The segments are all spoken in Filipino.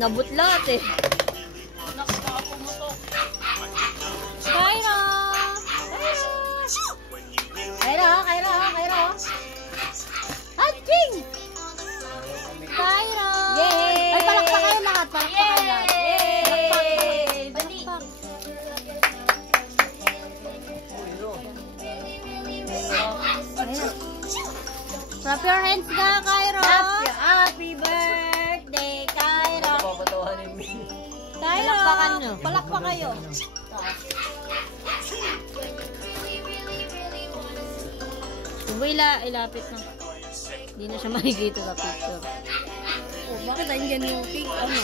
Nabutlat eh. Kairo! Kairo! Hatching! Kairo! Yay! Ay, palakpak kayo lahat. Palakpak kayo lahat. Yay! Palakpak. Clap your hands ka, Kairo! Happy birthday, Kairo! Kairo! Palakpak kayo. Ilapit na. Hindi na siya makikita sa picture. Oh, bakit andyan yung pig? Ano?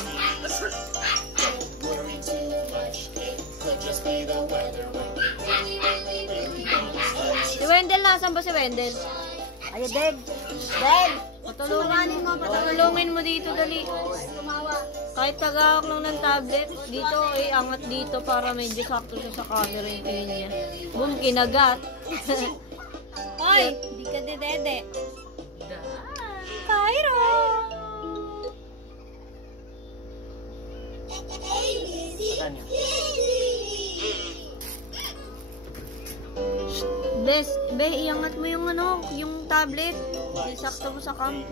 Si Wendell, nasan ba si Wendell? Ay, Deg! Patulungin mo dito, dali. Kahit tagahawak lang ng tablet, dito angat dito para medyo sakto siya sa camera yung tingin niya. Boom, kinagat. Hoy, hindi ka dedede. Kairo! Bes, iangat mo yung yung tablet. Isakto mo sa cam.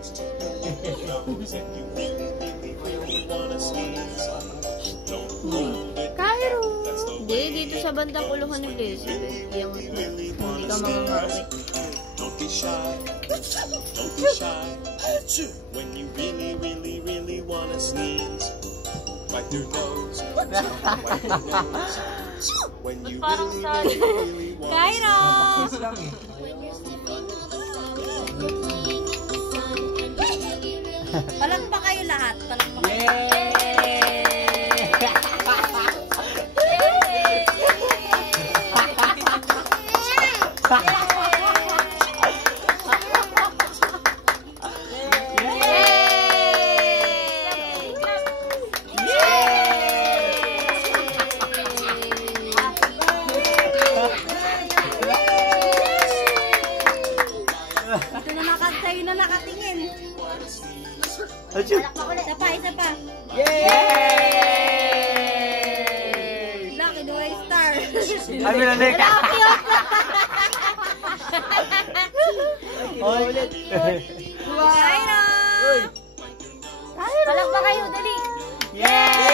Kairo! Hindi, dito sa bandang uluhan ni Bes. Iangat mo. Hindi ka mangangawit. Don't be shy. When you really wanna sneeze, wipe your nose. When you really wanna Kairo! Palakpak kayo lahat. Palakpak kayo. Sa'yo na nakatingin. Isa pa. Yay! Laki, duway star. Ay, minalik ka. Ulit. Kairo! Palakpak kayo, dali. Yay!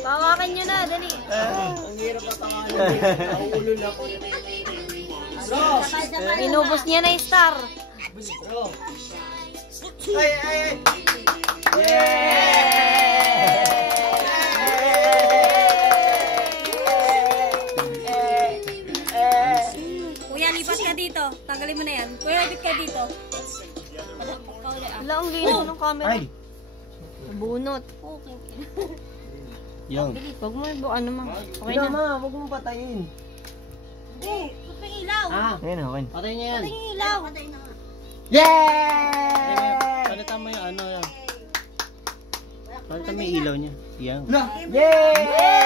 Pawakan nyo na, dali. Ang hirap na pangalan. Nauulo na po. Inubos niya na yung star. Ay! Kuya, lipat ka dito. Tanggalin mo na yan. Kuya, lipat ka dito. Wala, ang linis ng camera. Ay! Bunot. Yung. Huwag mo, ano ma. Okay Ikaw, na. ma, huwag mong patayin. Hindi, huwag yung ilaw. Ayun, okay. Patayin niya yan. Patay yung ilaw. Yay! Palitan mo yung ano yan. Palitan mo yung ilaw niya. Yan. Yay!